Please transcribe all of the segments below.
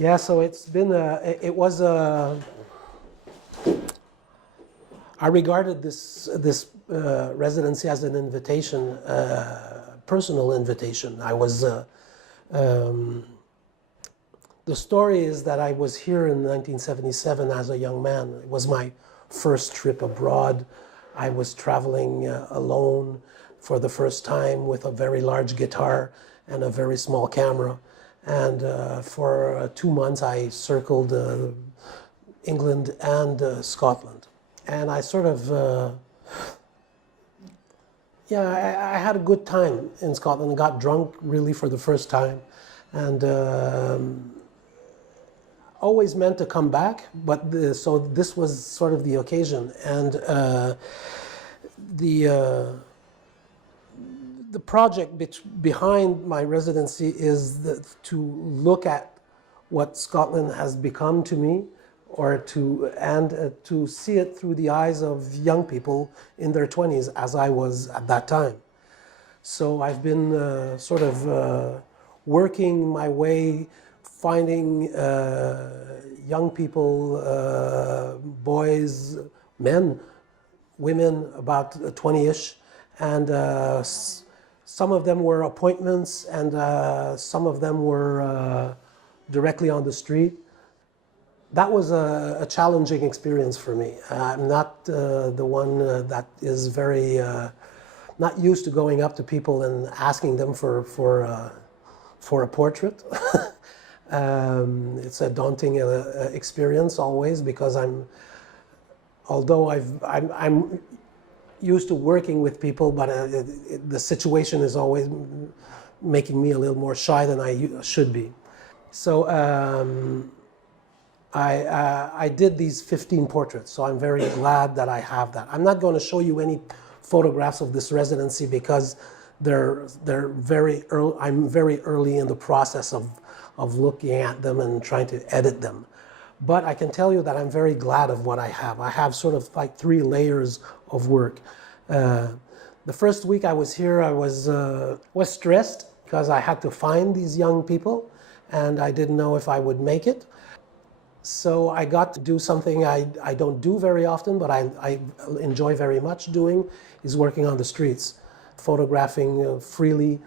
Yeah, so it's been, I regarded this residency as an invitation, personal invitation. The story is that I was here in 1977 as a young man. It was my first trip abroad. I was traveling alone for the first time with a very large guitar and a very small camera. And for 2 months I circled England and Scotland. And I sort of, I had a good time in Scotland. I got drunk really for the first time. And always meant to come back, but so this was sort of the occasion. And the project behind my residency is to look at what Scotland has become to me, or to see it through the eyes of young people in their 20s, as I was at that time. So I've been sort of working my way, finding young people, boys, men, women, about 20-ish, and some of them were appointments, and some of them were directly on the street. That was a challenging experience for me. I'm not the one that is very, not used to going up to people and asking them for a portrait. It's a daunting experience always, because although I'm used to working with people, but the situation is always making me a little more shy than I should be. So I did these 15 portraits, so I'm very glad that I have that. I'm not going to show you any photographs of this residency because they're very early. I'm very early in the process of looking at them and trying to edit them. But I can tell you that I'm very glad of what I have. I have sort of like 3 layers of work. The first week I was here, I was stressed because I had to find these young people, and I didn't know if I would make it. So I got to do something I don't do very often, but I enjoy very much doing, is working on the streets, photographing freely,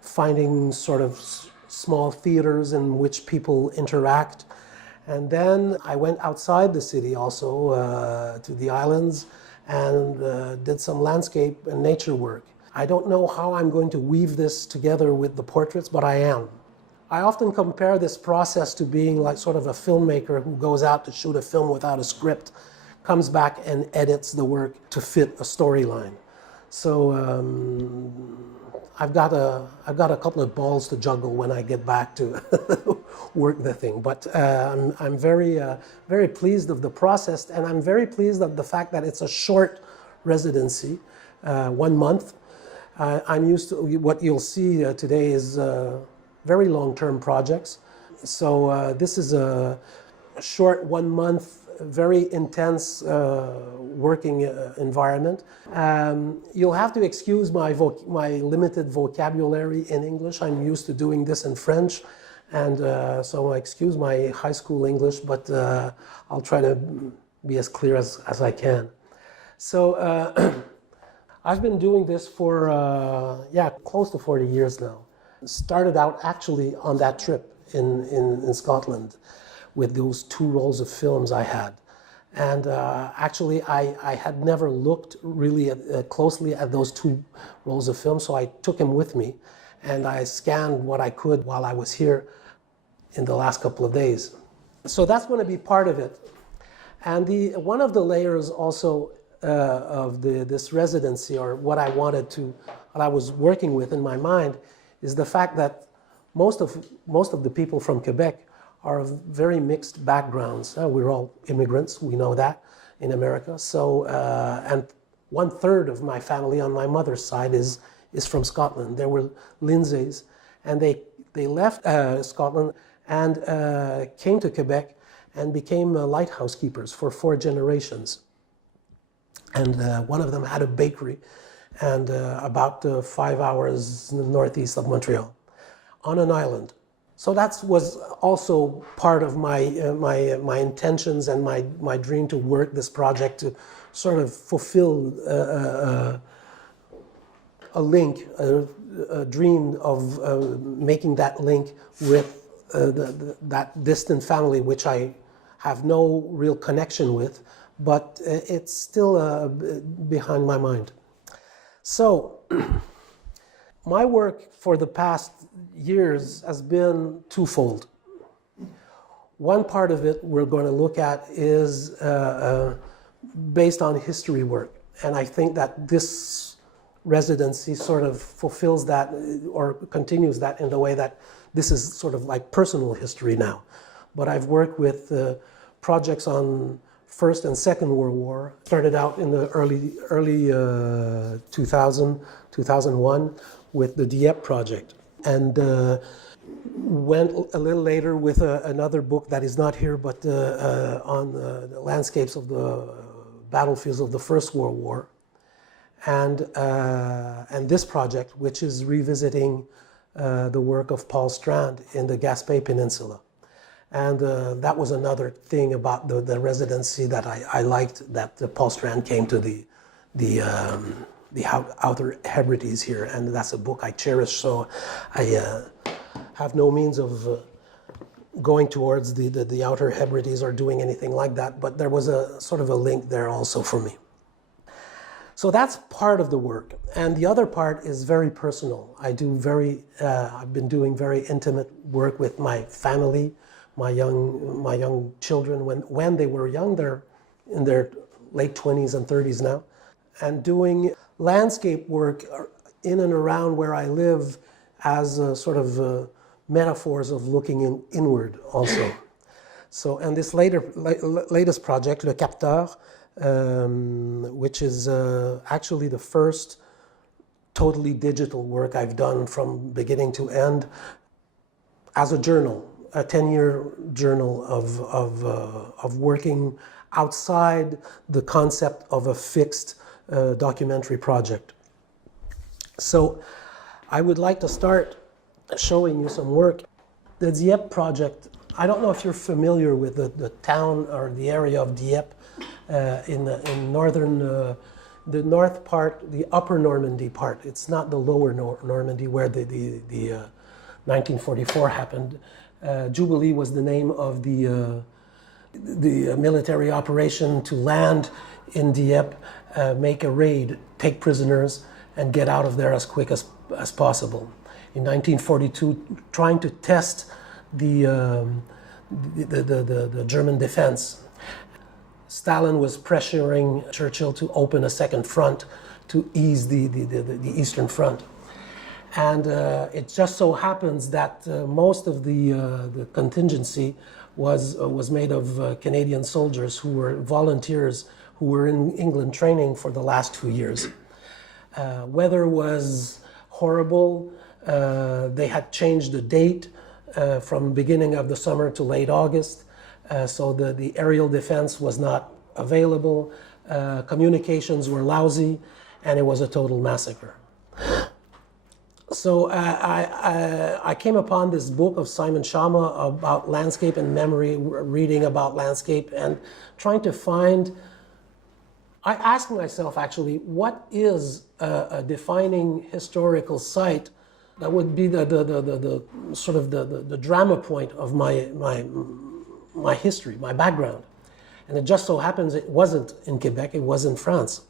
finding sort of small theaters in which people interact. And then I went outside the city also to the islands and did some landscape and nature work. I don't know how I'm going to weave this together with the portraits, but I am. I often compare this process to being like sort of a filmmaker who goes out to shoot a film without a script, comes back and edits the work to fit a storyline. So I've got a couple of balls to juggle when I get back to work the thing. But I'm very pleased of the process, and I'm very pleased of the fact that it's a short residency, 1 month. I'm used to what you'll see today is very long-term projects. So this is a short 1 month, very intense working environment. You'll have to excuse my limited vocabulary in English. I'm used to doing this in French, and so excuse my high school English, but I'll try to be as clear as I can. So I've been doing this for close to 40 years now. Started out actually on that trip in Scotland with those 2 rolls of films I had. And actually I had never looked really closely at those 2 rolls of film, so I took them with me and I scanned what I could while I was here in the last couple of days. So that's going to be part of it. And one of the layers also of this residency, or what I was working with in my mind, is the fact that most of the people from Quebec are of very mixed backgrounds. We're all immigrants, we know that in America. So, and 1/3 of my family on my mother's side is from Scotland. There were Lindsays, and they left Scotland and came to Quebec and became lighthouse keepers for 4 generations. And one of them had a bakery, and about 5 hours northeast of Montreal, on an island. So that was also part of my intentions and my dream to work this project to sort of fulfill a link, a dream of making that link with that distant family, which I have no real connection with, but it's still behind my mind. So my work for the past years has been twofold. One part of it we're going to look at is based on history work, and I think that this residency sort of fulfills that or continues that in the way that this is sort of like personal history now. But I've worked with projects on First and Second World War. Started out in the early 2001 with the Dieppe project, and went a little later with another book that is not here, but on the landscapes of the battlefields of the First World War, and this project, which is revisiting the work of Paul Strand in the Gaspé Peninsula. And that was another thing about the residency that I liked, that Paul Strand came to the Outer Hebrides here, and that's a book I cherish, so I have no means of going towards the Outer Hebrides or doing anything like that, but there was a sort of a link there also for me. So that's part of the work, and the other part is very personal. I've been doing very intimate work with my family, my young children when they were young. They're in their late 20s and 30s now, and doing landscape work in and around where I live as a sort of metaphors of looking inward also. So, and this latest project, Le Capteur, which is actually the first totally digital work I've done from beginning to end as a journal, a 10-year journal of working outside the concept of a fixed documentary project. So I would like to start showing you some work. The Dieppe project, I don't know if you're familiar with the town or the area of Dieppe in northern, the north part, the upper Normandy part. It's not the lower Normandy where the 1944 happened. Jubilee was the name of the military operation to land in Dieppe, make a raid, take prisoners, and get out of there as quick as possible. In 1942, trying to test the German defense. Stalin was pressuring Churchill to open a second front to ease the Eastern Front. And it just so happens that most of the contingency was made of Canadian soldiers who were volunteers who were in England training for the last 2 years. Weather was horrible. They had changed the date from beginning of the summer to late August. So the aerial defense was not available. Communications were lousy, and it was a total massacre. So I came upon this book of Simon Schama about landscape and memory, reading about landscape and trying to find. I asked myself actually, what is a defining historical site that would be the sort of the drama point of my history, my background. And it just so happens it wasn't in Quebec, it was in France.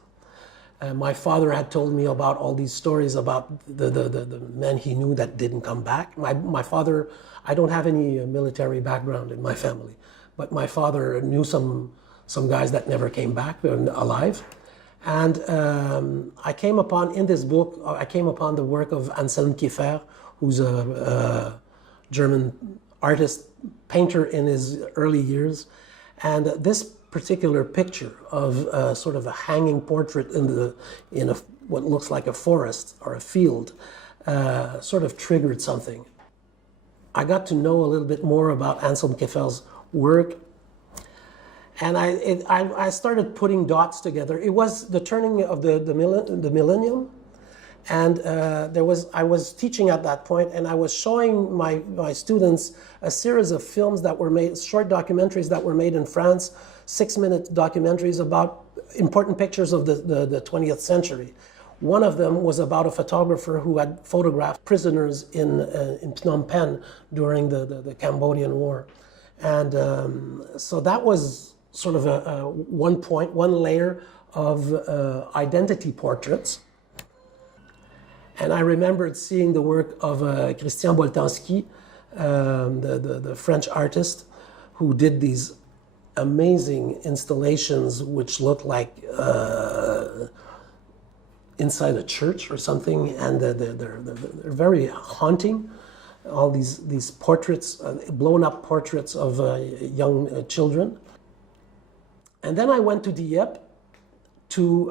My father had told me about all these stories about the men he knew that didn't come back. My father, I don't have any military background in my family, but my father knew some guys that never came back alive. And I came upon, in this book, I came upon the work of Anselm Kiefer, who's a German artist, painter in his early years. And this particular picture of sort of a hanging portrait in what looks like a forest or a field sort of triggered something. I got to know a little bit more about Anselm Kiefer's work, and I started putting dots together. It was the turning of the millennium, And I was teaching at that point, and I was showing my students a series of films that were made, short documentaries that were made in France, 6-minute documentaries about important pictures of the 20th century. One of them was about a photographer who had photographed prisoners in Phnom Penh during the Cambodian War. And so that was sort of one layer of identity portraits. And I remembered seeing the work of Christian Boltanski, the French artist, who did these amazing installations which look like inside a church or something, and they're very haunting. All these portraits, blown up portraits of young children. And then I went to Dieppe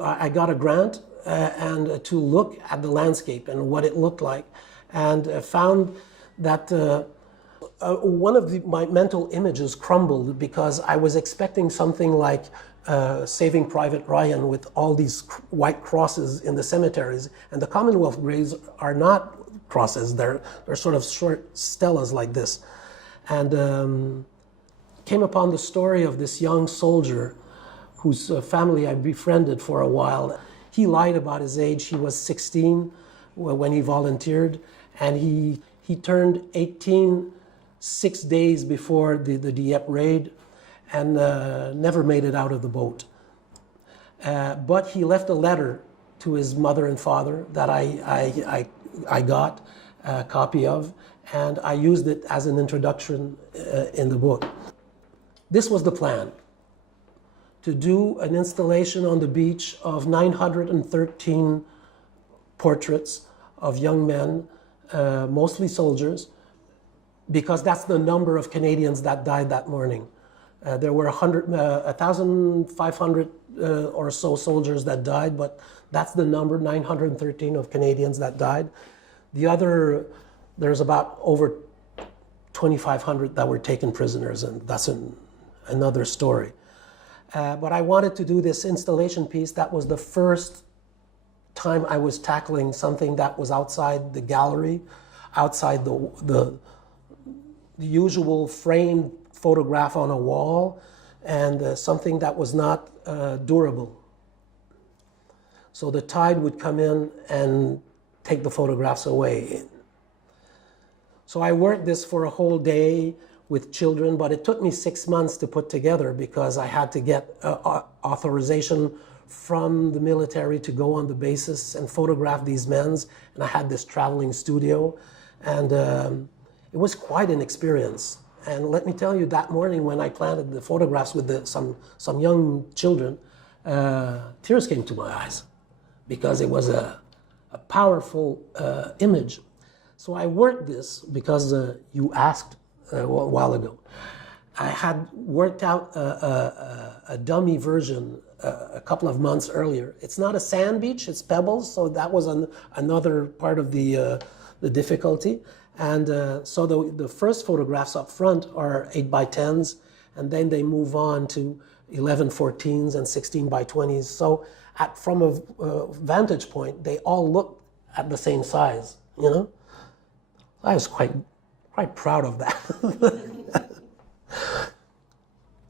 I got a grant and to look at the landscape and what it looked like, and found that one of my mental images crumbled because I was expecting something like Saving Private Ryan with all these white crosses in the cemeteries, and the Commonwealth graves are not crosses, they're sort of short stelas like this. And came upon the story of this young soldier whose family I befriended for a while. He lied about his age. He was 16 when he volunteered, and he turned 18 6 days before the Dieppe raid, and never made it out of the boat. But he left a letter to his mother and father that I got a copy of, and I used it as an introduction in the book. This was the plan: to do an installation on the beach of 913 portraits of young men, mostly soldiers, because that's the number of Canadians that died that morning. There were 1,500 or so soldiers that died, but that's the number, 913 of Canadians that died. There's about over 2,500 that were taken prisoners, and that's another story. But I wanted to do this installation piece. That was the first time I was tackling something that was outside the gallery, outside the usual framed photograph on a wall, and something that was not durable. So the tide would come in and take the photographs away. So I worked this for a whole day with children, but it took me 6 months to put together because I had to get authorization from the military to go on the bases and photograph these men. And I had this traveling studio, and it was quite an experience. And let me tell you, that morning when I planted the photographs with some young children, tears came to my eyes because it was a powerful image. So I worked this because you asked a while ago. I had worked out a dummy version a couple of months earlier. It's not a sand beach, it's pebbles, so that was another part of the difficulty. And so the first photographs up front are 8x10s, and then they move on to 11/14s and 16x20s. So from a vantage point, they all look at the same size, you know? I was quite proud of that.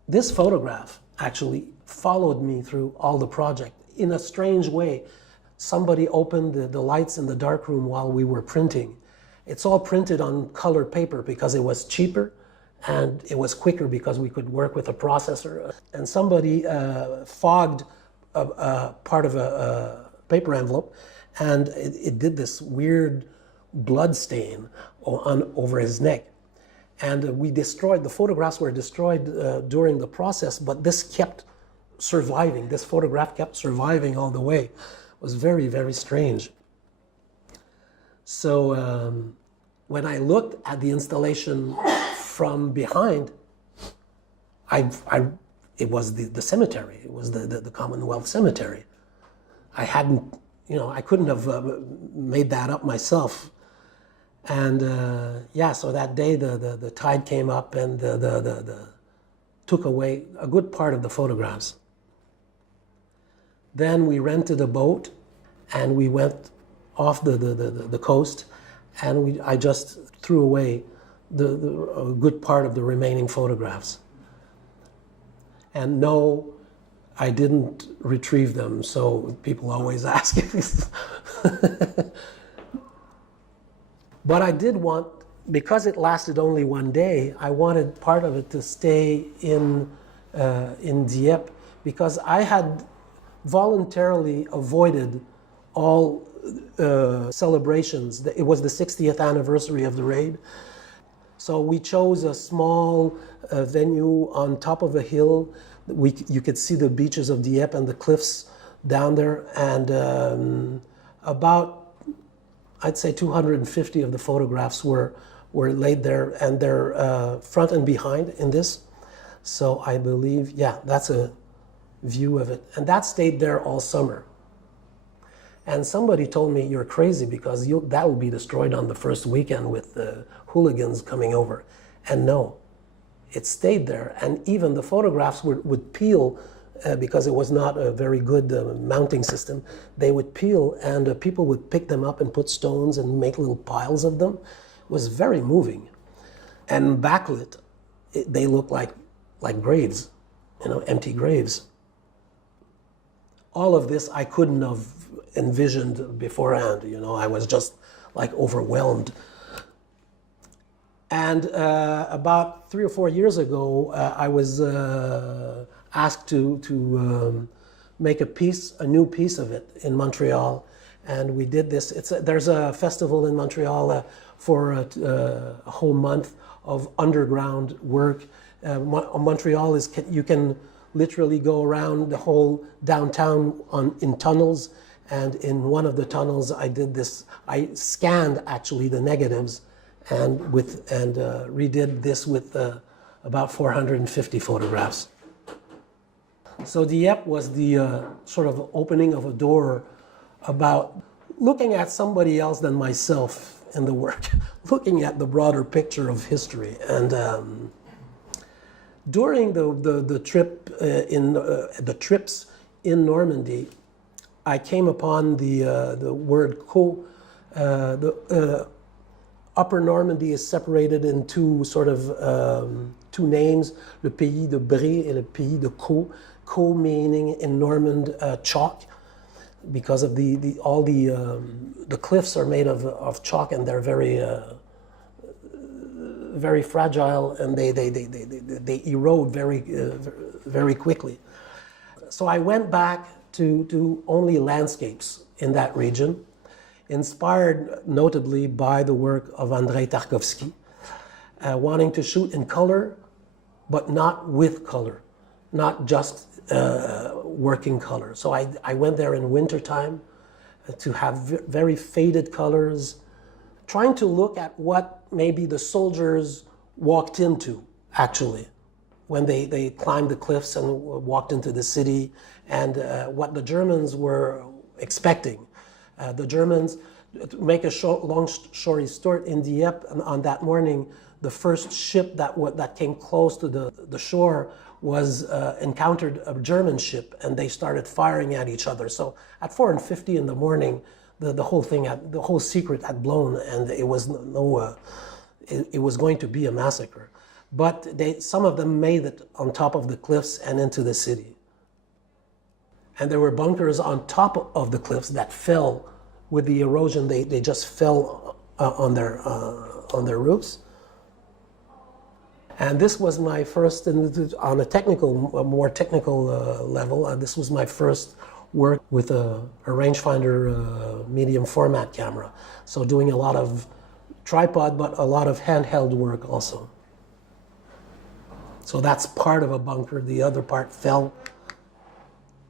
This photograph actually followed me through all the project. In a strange way, somebody opened the lights in the darkroom while we were printing. It's all printed on colored paper because it was cheaper and it was quicker because we could work with a processor. And somebody fogged a part of a paper envelope, and it did this weird blood stain over his neck. And the photographs were destroyed during the process, but this kept surviving. This photograph kept surviving all the way. It was very, very strange. So when I looked at the installation from behind, it was the cemetery. It was the Commonwealth Cemetery. I couldn't have made that up myself. And so that day the tide came up and took away a good part of the photographs. Then we rented a boat and we went off the coast, and I just threw away a good part of the remaining photographs. And no, I didn't retrieve them, so people always ask. But I did want, because it lasted only one day, I wanted part of it to stay in Dieppe, because I had voluntarily avoided all celebrations. It was the 60th anniversary of the raid. So we chose a small venue on top of a hill. You could see the beaches of Dieppe and the cliffs down there. And about, I'd say 250 of the photographs were laid there, and they're front and behind in this. So I believe, yeah, that's a view of it. And that stayed there all summer. And somebody told me, you're crazy, because that will be destroyed on the first weekend with the hooligans coming over. And no, it stayed there. And even the photographs would peel, because it was not a very good mounting system. They would peel, and people would pick them up and put stones and make little piles of them. It was very moving. And backlit, they looked like graves, empty graves. All of this I couldn't have envisioned beforehand. I was just like overwhelmed. And about 3 or 4 years ago, I was asked to make a new piece of it in Montreal, and we did this. There's a festival in Montreal for a whole month of underground work. Montreal you can literally go around the whole downtown in tunnels, and in one of the tunnels I did this. I scanned actually the negatives and redid this with about 450 photographs. So Dieppe was the sort of opening of a door about looking at somebody else than myself in the work, looking at the broader picture of history. And during the trips in Normandy, I came upon the word "co." Upper Normandy is separated in two names: le pays de Brie et le pays de Caux. Caux meaning in Normand chalk, because of all the cliffs are made of chalk, and they're very fragile, and they erode very quickly. So I went back to only landscapes in that region, inspired notably by the work of Andrei Tarkovsky, wanting to shoot in color, but not with color, not just working color. So I went there in wintertime to have very faded colors, trying to look at what maybe the soldiers walked into, actually, when they climbed the cliffs and walked into the city, and what the Germans were expecting. The Germans, to make a long story short, in Dieppe on that morning, the first ship that came close to the shore was encountered a German ship, and they started firing at each other. So at 4:50 in the morning, the whole secret had blown, and it was it was going to be a massacre. But some of them made it on top of the cliffs and into the city. And there were bunkers on top of the cliffs that fell with the erosion. They just fell on their roofs. And this was my first, on a more technical level, this was my first work with a rangefinder medium format camera. So doing a lot of tripod, but a lot of handheld work also. So that's part of a bunker. The other part fell.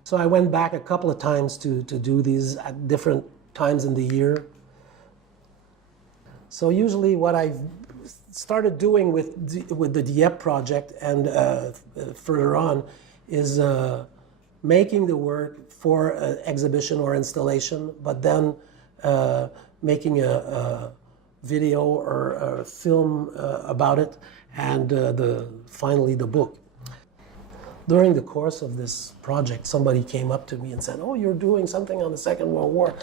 So I went back a couple of times to do these at different times in the year. So usually what I've started doing with the Dieppe project and further on is making the work for an exhibition or installation, but then making a video or a film about it, and finally the book. During the course of this project, somebody came up to me and said, "Oh, you're doing something on the Second World War."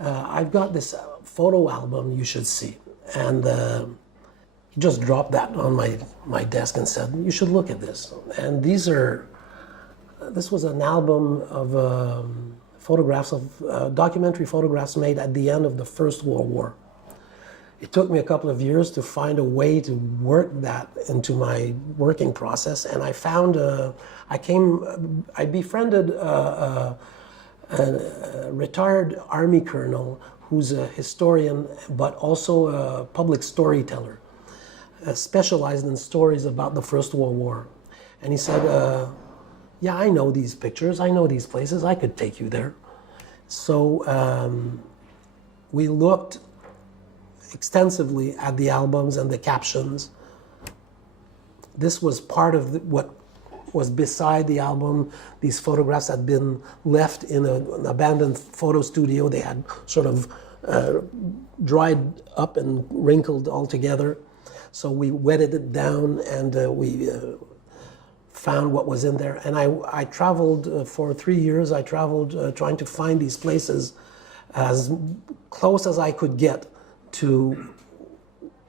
I've got this photo album you should see. And he just dropped that on my desk and said, you should look at this. And this was an album of photographs of documentary photographs made at the end of the First World War. It took me a couple of years to find a way to work that into my working process, and I found I befriended a retired Army colonel who's a historian but also a public storyteller, specialized in stories about the First World War. And he said, yeah, I know these pictures, I know these places, I could take you there. So we looked extensively at the albums and the captions. This was part of what was beside the album. These photographs had been left in an abandoned photo studio. They had sort of dried up and wrinkled all together. So we wetted it down and we found what was in there. And I traveled for 3 years. I traveled trying to find these places as close as I could get to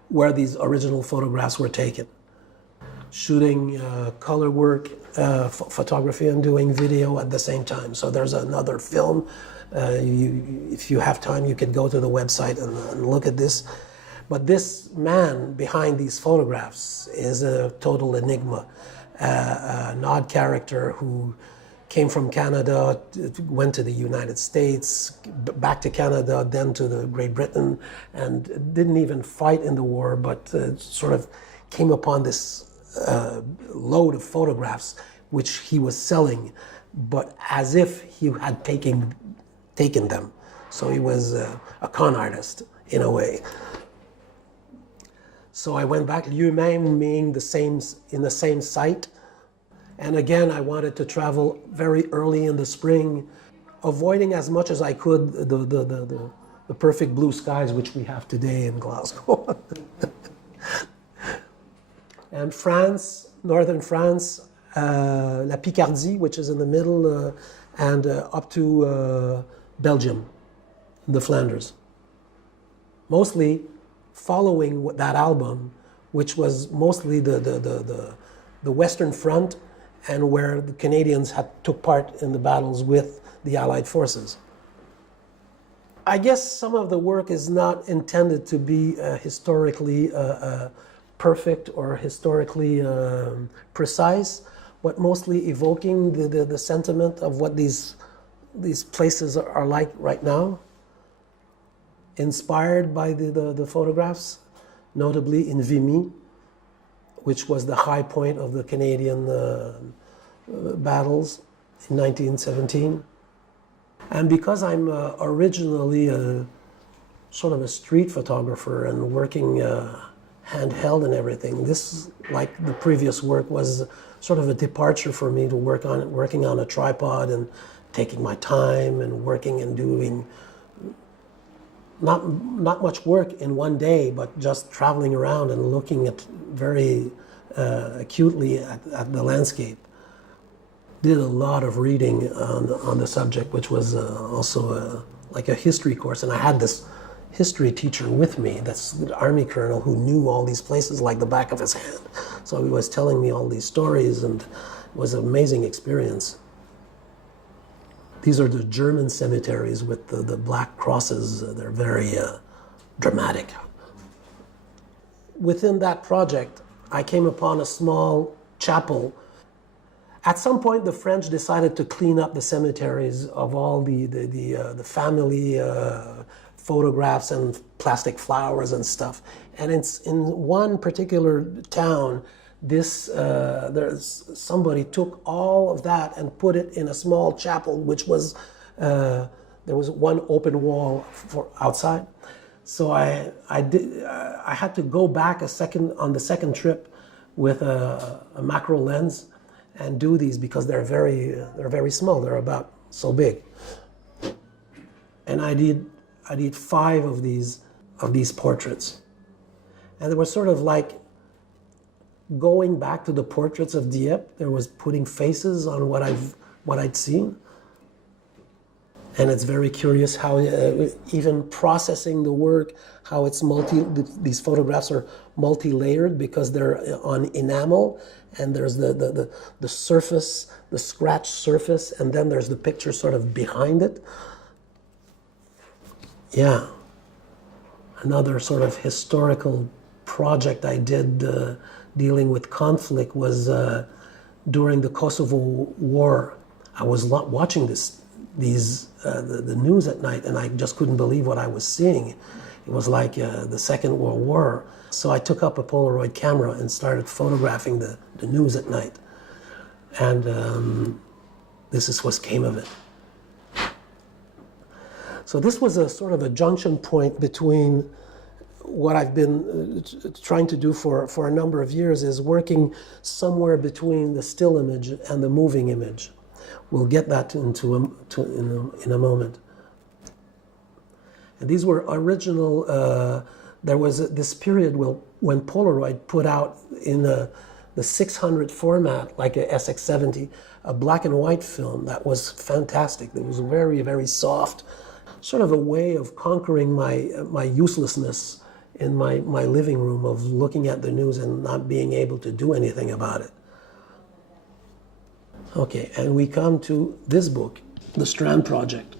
where these original photographs were taken. Shooting color work, photography, and doing video at the same time. So there's another film. If you have time, you can go to the website and look at this. But this man behind these photographs is a total enigma, an odd character who came from Canada, went to the United States, back to Canada, then to the Great Britain, and didn't even fight in the war, but sort of came upon this load of photographs which he was selling, but as if he had taken them. So he was a con artist in a way. So I went back, lui-même being in the same site. And again, I wanted to travel very early in the spring, avoiding as much as I could the perfect blue skies which we have today in Glasgow. And France, northern France, La Picardie, which is in the middle, and up to Belgium, the Flanders. Mostly following that album, which was mostly the Western Front, and where the Canadians took part in the battles with the Allied forces. I guess some of the work is not intended to be historically perfect or historically precise, but mostly evoking the sentiment of what these places are like right now, inspired by the photographs, notably in Vimy, which was the high point of the Canadian battles in 1917. And because I'm originally sort of a street photographer and working handheld and everything, this, like the previous work, was sort of a departure for me to working on a tripod and taking my time and working and doing not much work in one day, but just traveling around and looking at very acutely at the landscape. Did a lot of reading on the subject, which was also like a history course. And I had this history teacher with me, that's the Army colonel who knew all these places like the back of his hand. So he was telling me all these stories, and it was an amazing experience. These are the German cemeteries with the black crosses. They're very dramatic. Within that project, I came upon a small chapel. At some point, the French decided to clean up the cemeteries of all the family photographs and plastic flowers and stuff. And it's in one particular town, somebody took all of that and put it in a small chapel, which was there was one open wall for outside. So I had to go back on the second trip with a macro lens and do these, because they're very small. They're about so big. And I did 5 of these portraits, and they were sort of like going back to the portraits of Dieppe. There was putting faces on what I'd seen. And it's very curious how even processing the work, how it's these photographs are multi-layered because they're on enamel, and there's the surface, the scratched surface, and then there's the picture sort of behind it. Yeah. Another sort of historical project I did dealing with conflict was during the Kosovo War. I was watching the news at night, and I just couldn't believe what I was seeing. It was like the Second World War. So I took up a Polaroid camera and started photographing the news at night. And this is what came of it. So this was a sort of a junction point between what I've been trying to do for a number of years, is working somewhere between the still image and the moving image. We'll get that in a moment. And these were original, there was this period when Polaroid put out in the 600 format, like a SX70, a black and white film that was fantastic. It was very, very soft, sort of a way of conquering my uselessness in my living room of looking at the news and not being able to do anything about it. Okay, and we come to this book, The Strand Project.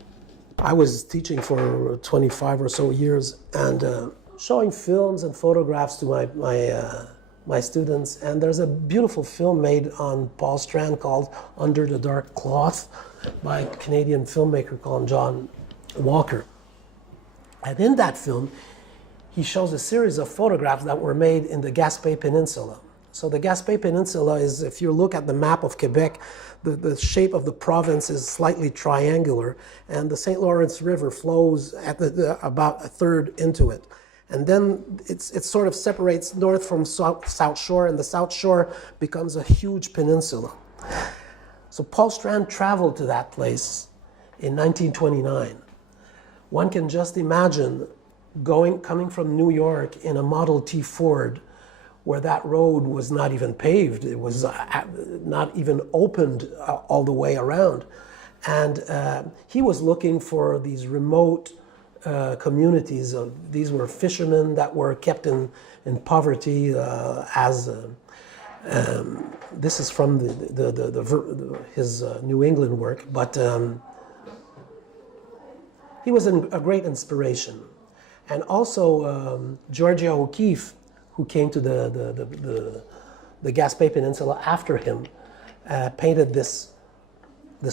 I was teaching for 25 or so years and showing films and photographs to my students, and there's a beautiful film made on Paul Strand called Under the Dark Cloth by a Canadian filmmaker called John Walker. And in that film, he shows a series of photographs that were made in the Gaspé Peninsula. So the Gaspé Peninsula is, if you look at the map of Quebec, the shape of the province is slightly triangular, and the St. Lawrence River flows at about a third into it. And then it sort of separates north from South Shore, and the South Shore becomes a huge peninsula. So Paul Strand traveled to that place in 1929. One can just imagine coming from New York in a Model T Ford, where that road was not even paved. It was not even opened all the way around. And he was looking for these remote communities. These were fishermen that were kept in poverty this is from his New England work, but he was a great inspiration. And also Georgia O'Keeffe, who came to the Gaspé Peninsula after him, painted this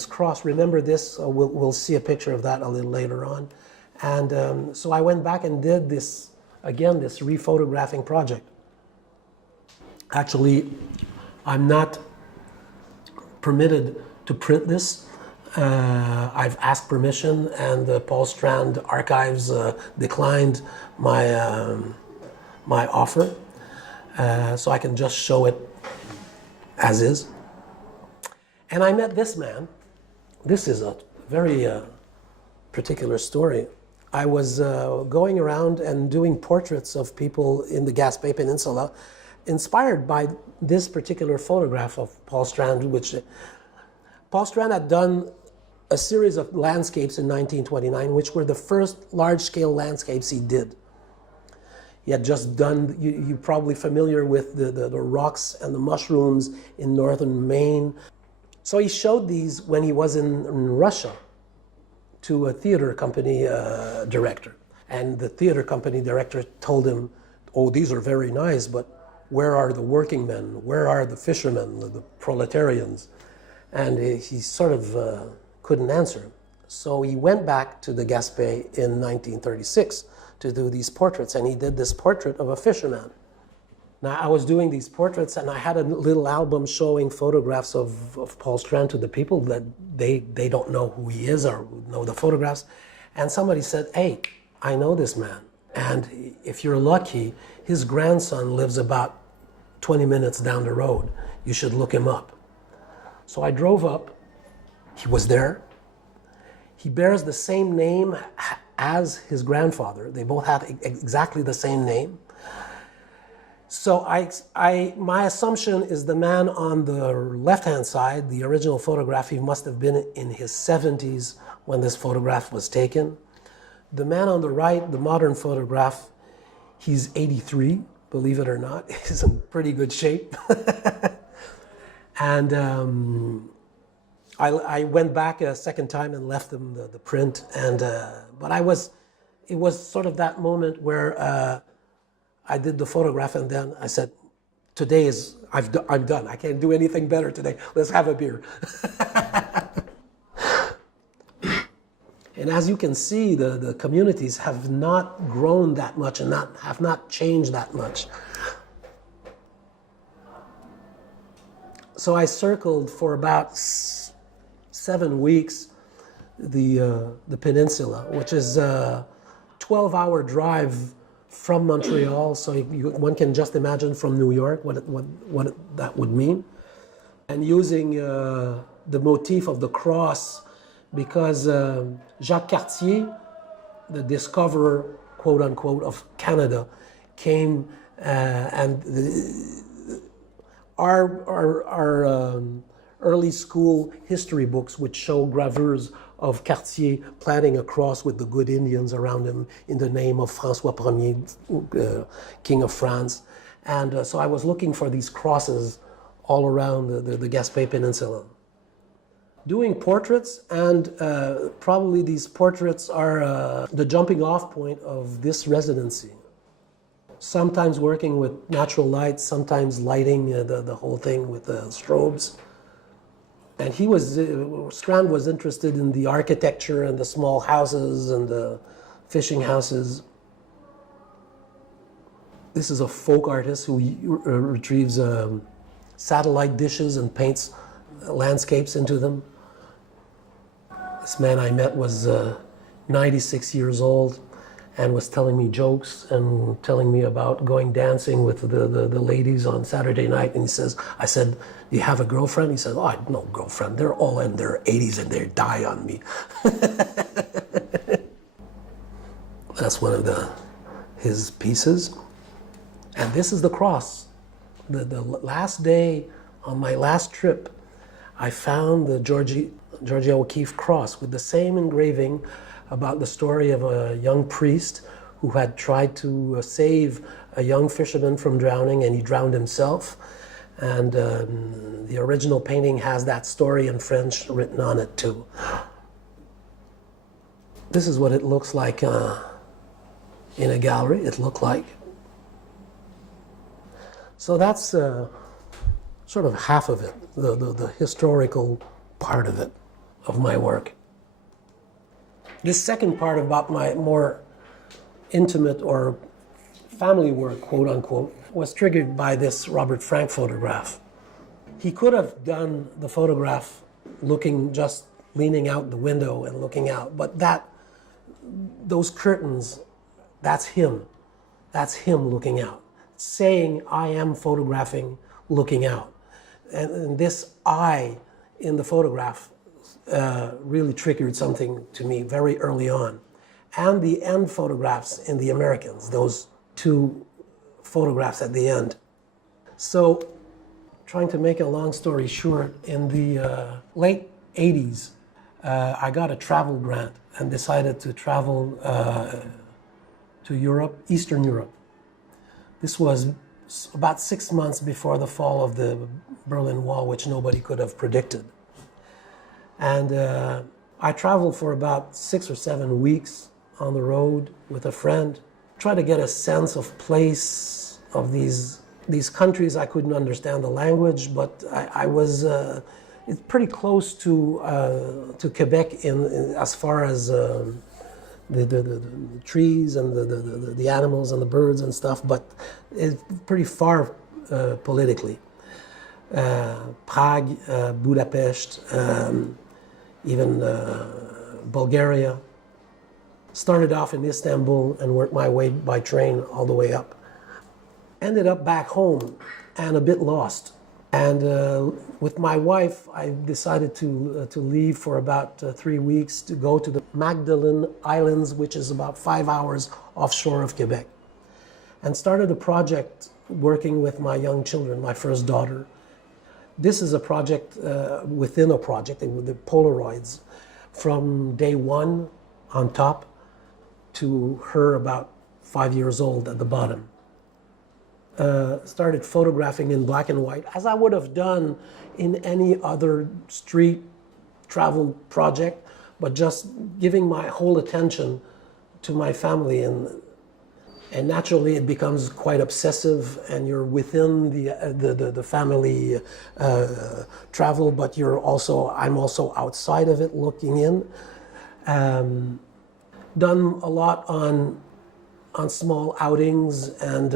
cross. Remember this? We'll see a picture of that a little later on. And so I went back and did this rephotographing project. Actually, I'm not permitted to print this. I've asked permission, and the Paul Strand Archives declined my offer, so I can just show it as is. And I met this man. This is a very particular story. I was going around and doing portraits of people in the Gaspé Peninsula, inspired by this particular photograph of Paul Strand, which Paul Strand had done a series of landscapes in 1929, which were the first large-scale landscapes he did. He had just done, you're probably familiar with the rocks and the mushrooms in northern Maine. So he showed these when he was in Russia to a theater company director. And the theater company director told him, oh, these are very nice, but where are the working men? Where are the fishermen, the proletarians? And he sort of couldn't answer. So he went back to the Gaspé in 1936 to do these portraits, and he did this portrait of a fisherman. Now, I was doing these portraits, and I had a little album showing photographs of Paul Strand to the people that they don't know who he is or know the photographs. And somebody said, hey, I know this man. And if you're lucky, his grandson lives about 20 minutes down the road. You should look him up. So I drove up. He was there. He bears the same name as his grandfather. They both have exactly the same name. So my assumption is the man on the left-hand side, the original photograph, he must have been in his 70s when this photograph was taken. The man on the right, the modern photograph, he's 83, believe it or not. He's in pretty good shape. And I went back a second time and left him the print. And but it was sort of that moment where I did the photograph, and then I said, today is, I'm done. I can't do anything better today. Let's have a beer. And as you can see, the communities have not grown that much and have not changed that much. So I circled for about 7 weeks the peninsula, which is a 12-hour drive from Montreal. So one can just imagine from New York what that would mean. And using the motif of the cross, because Jacques Cartier, the discoverer, quote unquote, of Canada, came and our early school history books would show gravures of Cartier planting a cross with the good Indians around him in the name of François Ier, King of France. And so I was looking for these crosses all around the Gaspé Peninsula. Doing portraits, and probably these portraits are the jumping off point of this residency. Sometimes working with natural light, sometimes lighting the whole thing with strobes. And Strand was interested in the architecture and the small houses and the fishing houses. This is a folk artist who retrieves satellite dishes and paints landscapes into them. This man I met was 96 years old and was telling me jokes and telling me about going dancing with the ladies on Saturday night. And I said, do you have a girlfriend? He said, oh, I have no girlfriend. They're all in their 80s and they die on me. That's one of his pieces. And this is the cross. The last day on my last trip, I found the Georgia O'Keeffe cross with the same engraving about the story of a young priest who had tried to save a young fisherman from drowning, and he drowned himself. And the original painting has that story in French written on it too. This is what it looks like in a gallery. It looked like. So that's sort of half of it, the historical part of it, of my work. This second part about my more intimate or family work, quote unquote, was triggered by this Robert Frank photograph. He could have done the photograph just leaning out the window and looking out, but those curtains, that's him. That's him looking out, saying, I am photographing, looking out. And this I in the photograph really triggered something to me very early on. And the end photographs in the Americans, those two photographs at the end. So, trying to make a long story short, in the late 80s, I got a travel grant and decided to travel to Europe, Eastern Europe. This was about 6 months before the fall of the Berlin Wall, which nobody could have predicted. And I traveled for about 6 or 7 weeks on the road with a friend, try to get a sense of place of these countries. I couldn't understand the language, but I was it's pretty close to Quebec as far as the trees and the animals and the birds and stuff, but it's pretty far politically. Prague, Budapest, even Bulgaria. Started off in Istanbul and worked my way by train all the way up. Ended up back home and a bit lost. And with my wife, I decided to leave for about 3 weeks to go to the Magdalen Islands, which is about 5 hours offshore of Quebec. And started a project working with my young children, my first daughter. This is a project within a project with the Polaroids, from day one on top to her about 5 years old at the bottom. Started photographing in black and white, as I would have done in any other street travel project, but just giving my whole attention to my family, and naturally it becomes quite obsessive, and you're within the family travel, but I'm also outside of it looking in. Done a lot on small outings and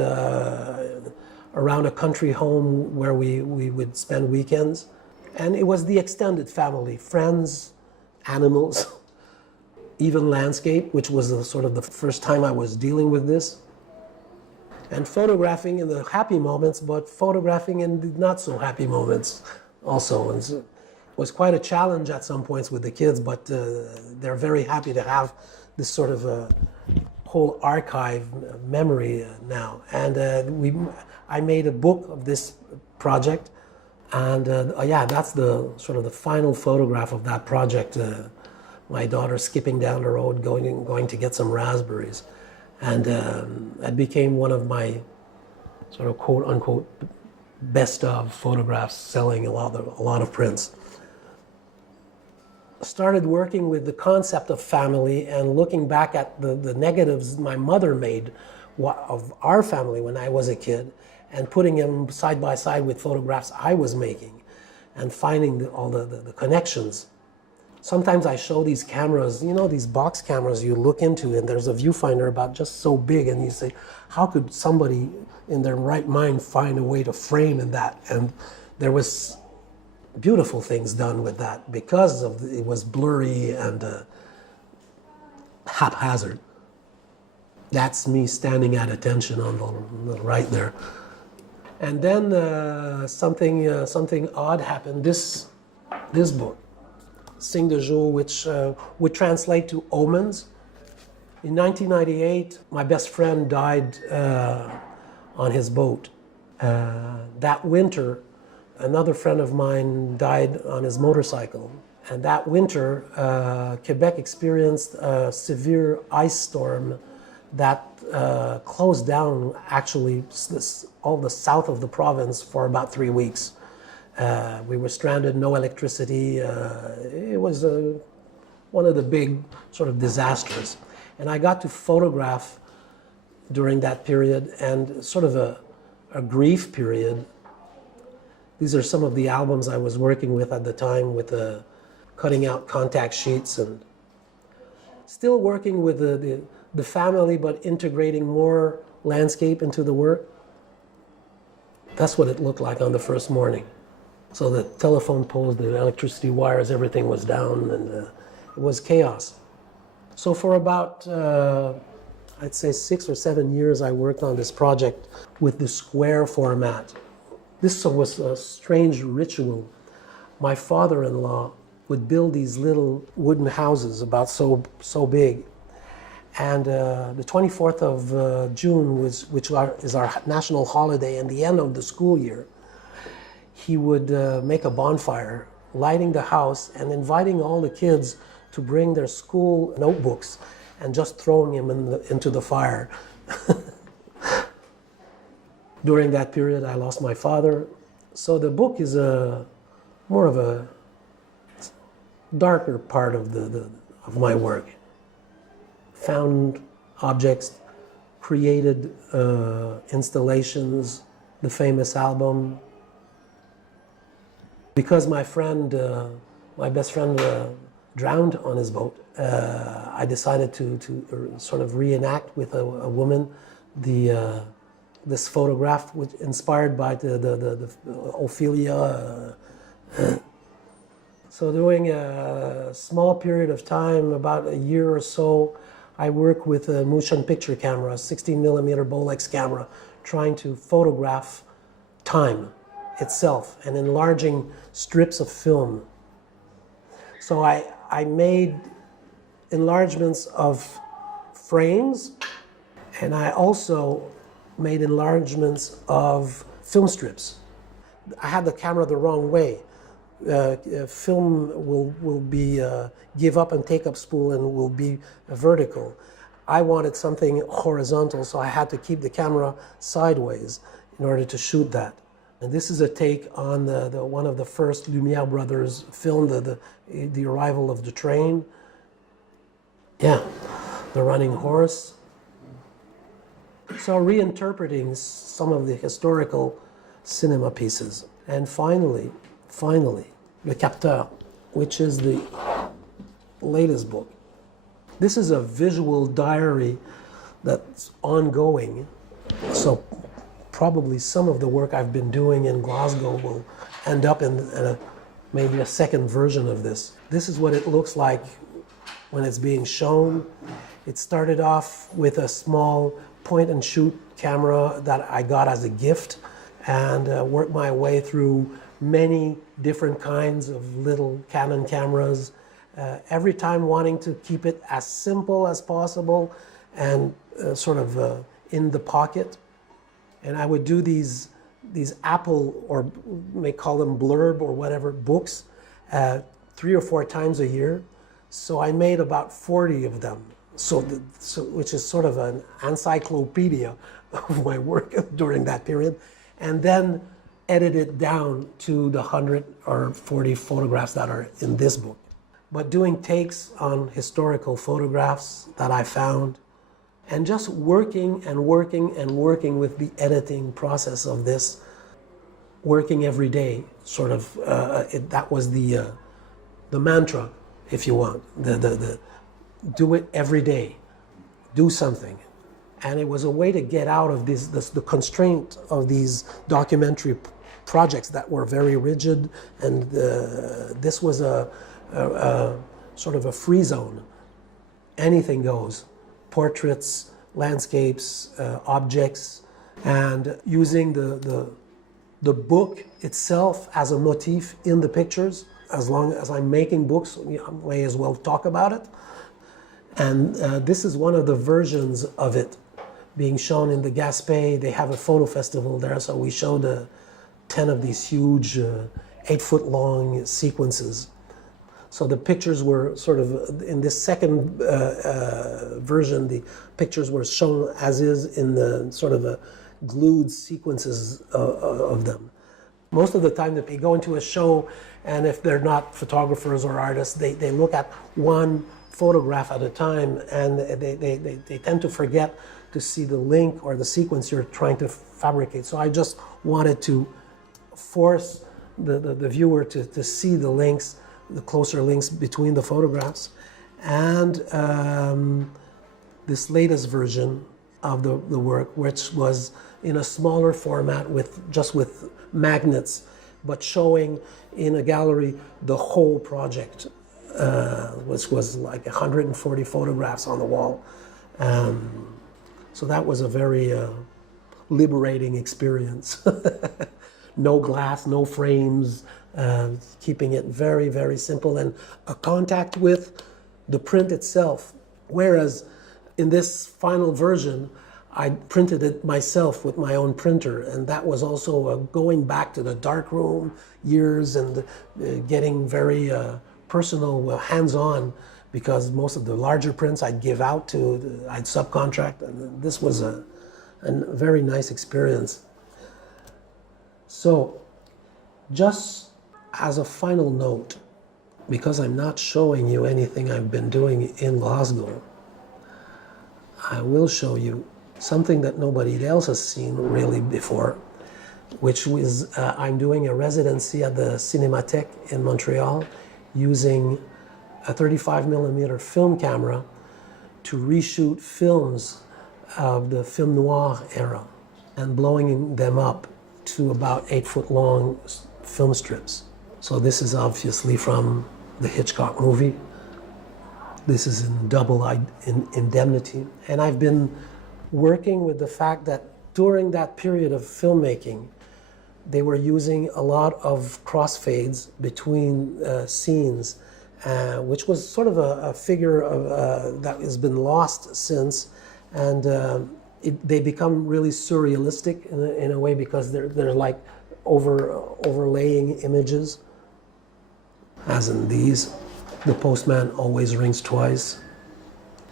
around a country home where we would spend weekends. And it was the extended family, friends, animals, even landscape, which was sort of the first time I was dealing with this. And photographing in the happy moments, but photographing in the not so happy moments also. And so it was quite a challenge at some points with the kids, but they're very happy to have this sort of whole archive memory now. And I made a book of this project, and that's the sort of the final photograph of that project. My daughter skipping down the road, going to get some raspberries, and that became one of my sort of quote unquote best of photographs, selling a lot of prints. Started working with the concept of family and looking back at the negatives my mother made of our family when I was a kid, and putting them side by side with photographs I was making, and finding all the connections. Sometimes I show these cameras, these box cameras you look into, and there's a viewfinder about just so big, and you say, how could somebody in their right mind find a way to frame in that? And there was beautiful things done with that because it was blurry and haphazard. That's me standing at attention on the right there. And then something odd happened. This book, Signe de Jour, which would translate to omens. In 1998, my best friend died on his boat. That winter, another friend of mine died on his motorcycle. And that winter, Quebec experienced a severe ice storm that closed down actually all the south of the province for about 3 weeks. We were stranded, no electricity. It was one of the big sort of disasters. And I got to photograph during that period, and sort of a grief period. These are some of the albums I was working with at the time, with cutting out contact sheets, and still working with the family, but integrating more landscape into the work. That's what it looked like on the first morning. So the telephone poles, the electricity wires, everything was down, and it was chaos. So for about, I'd say 6 or 7 years, I worked on this project with the square format. This was a strange ritual. My father-in-law would build these little wooden houses about so big. And the 24th of June, which is our national holiday and the end of the school year, he would make a bonfire, lighting the house and inviting all the kids to bring their school notebooks and just throwing them into the fire. During that period, I lost my father. So the book is more of a darker part of my work. Found objects, created installations, the famous album. Because my best friend drowned on his boat, I decided to sort of reenact with a woman this photograph, which inspired by the Ophelia. So during a small period of time, about a year or so, I worked with a motion picture camera, a 16mm Bolex camera, trying to photograph time itself and enlarging strips of film. So I made enlargements of frames, and I also made enlargements of film strips. I had the camera the wrong way. film will be give up and take up spool and will be vertical. I wanted something horizontal, so I had to keep the camera sideways in order to shoot that. And this is a take on the one of the first Lumiere brothers film, the arrival of the train. Yeah, the running horse. So reinterpreting some of the historical cinema pieces. And finally, Le Capteur, which is the latest book. This is a visual diary that's ongoing. So probably some of the work I've been doing in Glasgow will end up in maybe a second version of this. This is what it looks like when it's being shown. It started off with a small point and shoot camera that I got as a gift, and worked my way through many different kinds of little Canon cameras, every time wanting to keep it as simple as possible and sort of in the pocket. And I would do these Apple, or may call them blurb or whatever, books 3 or 4 times a year. So I made about 40 of them, which is sort of an encyclopedia of my work during that period, and then edit it down to the 100 or 40 photographs that are in this book. But doing takes on historical photographs that I found, and just working and working and working with the editing process of this, working every day, sort of, that was the mantra, if you want, the do it every day, do something. And it was a way to get out of the constraint of these documentary projects that were very rigid, and this was a sort of a free zone. Anything goes. Portraits, landscapes, objects, and using the book itself as a motif in the pictures. As long as I'm making books, I may as well talk about it. And this is one of the versions of it being shown in the Gaspé. They have a photo festival there, so we showed 10 of these huge 8-foot-long sequences. So the pictures were sort of, in this second version, the pictures were shown as is in the sort of glued sequences of them. Most of the time that they go into a show, and if they're not photographers or artists, they look at one photograph at a time, and they tend to forget to see the link or the sequence you're trying to fabricate. So I just wanted to force the viewer to see the links, the closer links between the photographs. And this latest version of the work, which was in a smaller format with magnets, but showing in a gallery the whole project, which was like 140 photographs on the wall. So that was a very liberating experience. No glass, no frames, keeping it very, very simple, and a contact with the print itself. Whereas in this final version, I printed it myself with my own printer, and that was also going back to the darkroom years and getting very personal, hands-on, because most of the larger prints I'd give out to, I'd subcontract, and this was a very nice experience. So, just as a final note, because I'm not showing you anything I've been doing in Glasgow, I will show you something that nobody else has seen really before, which was I'm doing a residency at the Cinémathèque in Montreal using a 35mm film camera to reshoot films of the film noir era and blowing them up to about 8-foot-long film strips. So this is obviously from the Hitchcock movie. This is in Double Indemnity. And I've been working with the fact that during that period of filmmaking, they were using a lot of crossfades between scenes, which was sort of a figure of, that has been lost since. And they become really surrealistic in a way, because they're like overlaying images. as in these. The postman always rings twice.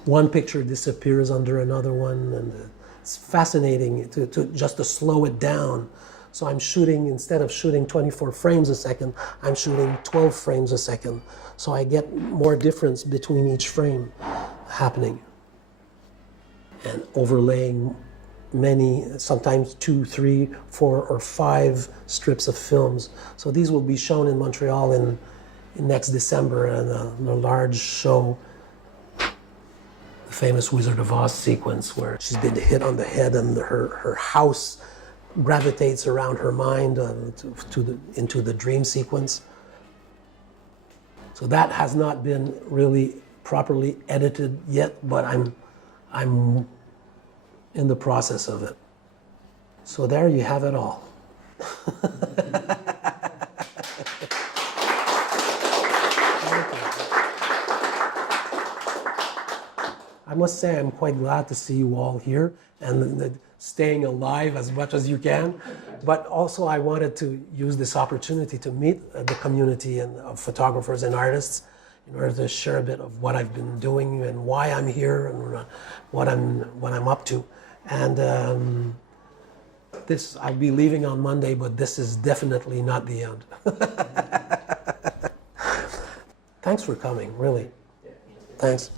One picture disappears under another one, and it's fascinating just to slow it down. So I'm shooting, instead of shooting 24 frames a second, I'm shooting 12 frames a second. So I get more difference between each frame happening. And overlaying many, sometimes 2, 3, 4, or 5 strips of films. So these will be shown in Montreal in next December in a large show. The famous Wizard of Oz sequence where she's been hit on the head and her house gravitates around her mind into the dream sequence. So that has not been really properly edited yet, but I'm in the process of it. So there you have it all. I must say I'm quite glad to see you all here and staying alive as much as you can. But also I wanted to use this opportunity to meet the community of photographers and artists in order to share a bit of what I've been doing and why I'm here and what I'm up to. And this, I'll be leaving on Monday, but this is definitely not the end. Thanks for coming, really. Thanks.